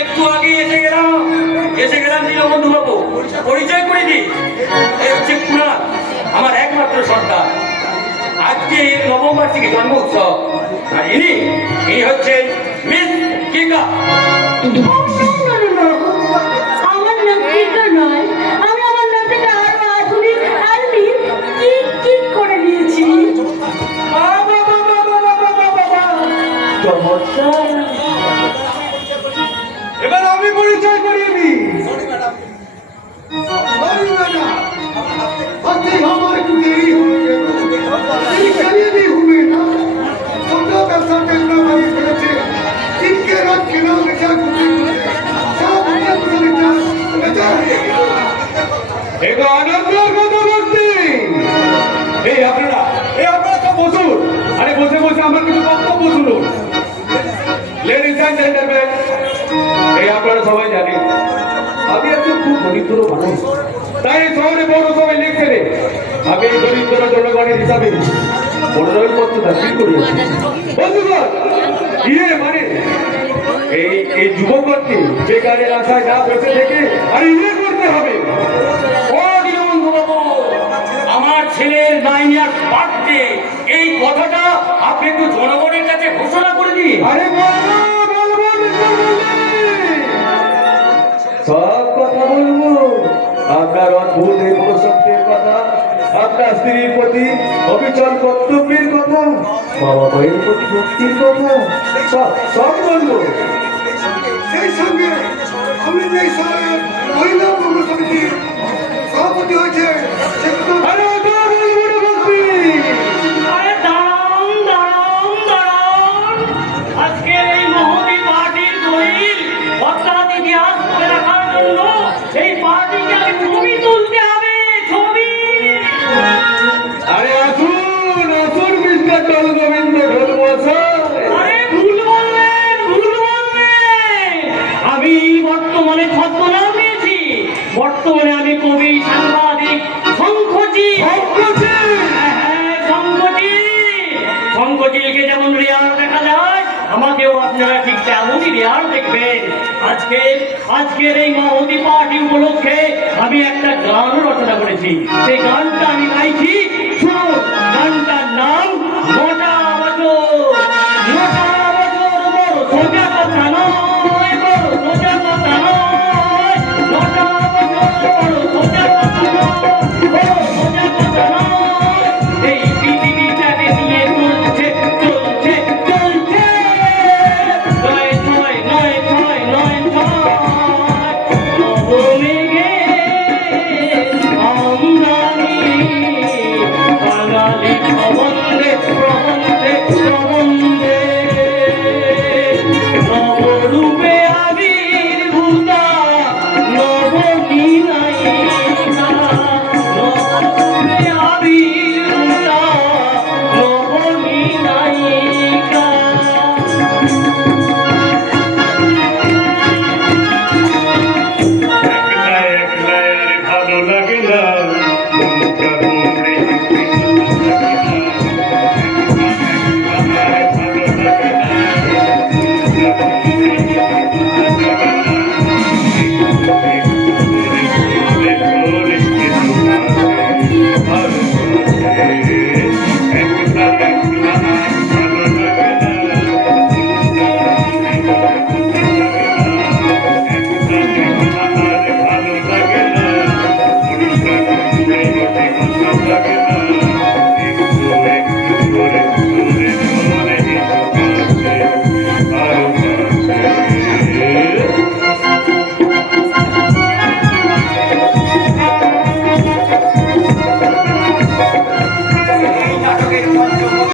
একটু আগে এসে গেলাম দীনবন্ধু বাবু, পরিচয় করে দিই। এই হচ্ছে কুনাল, আমার একমাত্র সন্তান। আজকে নবম বার্ষিকী জন্ম উৎসব। আর ইনি হচ্ছেন মিস কিকা। আমার নাম কিকা নয়, আমি আমার নামটাকে আরো আধুনিক আধুনিক কি করে দিয়েছি। এবার আমি পরিচয় করিয়ে দিই। আপনারা সব বসুন। আরে বসে বসে আমার কিছু বক্তব্য শুনুন। লেডিস এন্ড জেন্টলম্যান, এই আপনারা সবাই জানেন আমি একজন খুব দরিদ্র মানুষ, তাই শহরে পৌরসভায় ইলেকশনে আমি এই দরিদ্র জনগণের হিসাবে মনোনয়নপত্র দাখিল করিয়েছি। বন্ধুগণ, মানে এই যুবককে বেকারের আশায় না বসে থেকে আর করতে হবে। ও দীনবন্ধু বাবু, আমার ছেলের 9 ইয়ার্স বার্থডে, এই কথাটা আপনি একটু জনগণের কাছে ঘোষণা করে দিন। আরে সব কথা বলবো, আপনার অদ্ভুত এই মনসত্বের কথা, আপনার স্ত্রীর প্রতি অবিচল কর্তব্যের কথা, বাবা মায়ের প্রতি ভক্তির কথা, সব বলবো। সেই সঙ্গে আমি যে শহরের মহিলা পৌর সমিতির সভাপতি হয়েছে আরে ওটা বলবো না ভক্তি। আরে দাঁড়ান। আজকে এই মহতী পার্টির দলিল অর্থাৎ ইতিহাস মনে রাখার জন্য এই পার্টিকে আমি ছবি তুলতে হবে, ছবি। আরে আসুন মিস্টার টল গোবিন্দ ঢোল মশাই। আরে ভুল বললেন। আমি বর্তমানে ছদ্মনাম নিয়েছি। বর্তমানে আমি কবি, সাংবাদিক, শঙ্খচিলকে যেমন রেয়ার দেখা যায়, আমাকেও আপনারা ঠিক তেমনই রেয়ার দেখবেন। আজকের এই মহতী পার্টি উপলক্ষে আমি একটা গান রচনা করেছি। সেই গানটা আমি গাইছি, শুনুন। গানটার নাম মোটা